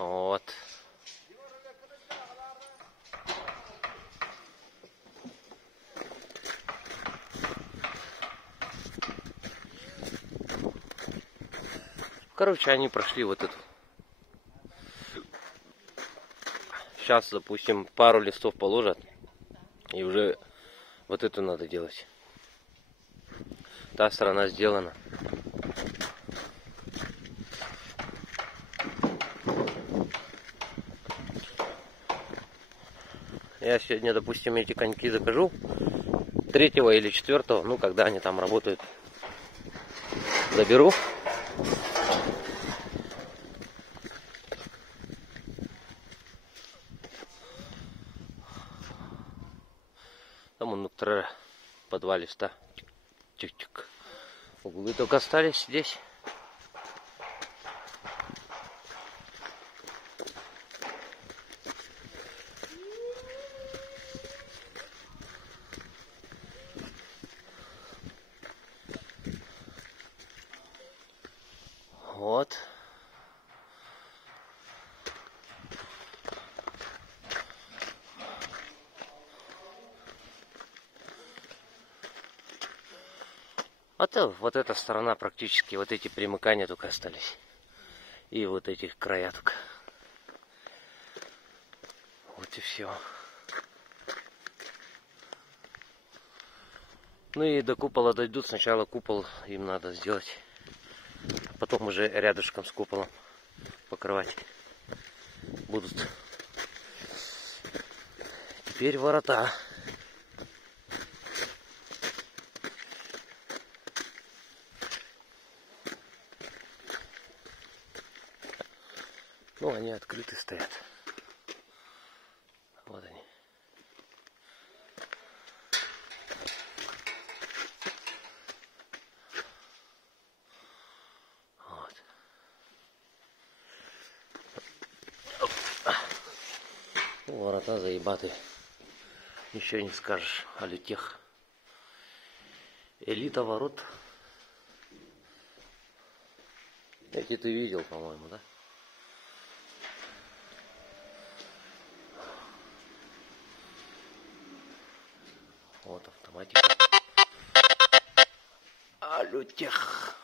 Вот. Короче, они прошли вот эту. Сейчас, допустим, пару листов положат. И уже вот эту надо делать. Та сторона сделана. Я сегодня, допустим, эти коньки закажу 3-го или 4-го, ну, когда они там работают. Заберу. Там он по 2 листа. Чик-чик. Углы только остались здесь. Вот. Вот эта сторона практически, вот эти примыкания только остались. И вот эти края только. Вот и все. Ну и до купола дойдут. Сначала купол им надо сделать. Потом уже рядышком с куполом покрывать будут. Теперь ворота. Ну, они открыты стоят. Вот они. Вот. Ну, ворота заебаты. Ничего не скажешь о лютех. Элита ворот. Эти ты видел, по-моему, да? Вот автоматика. А лютех.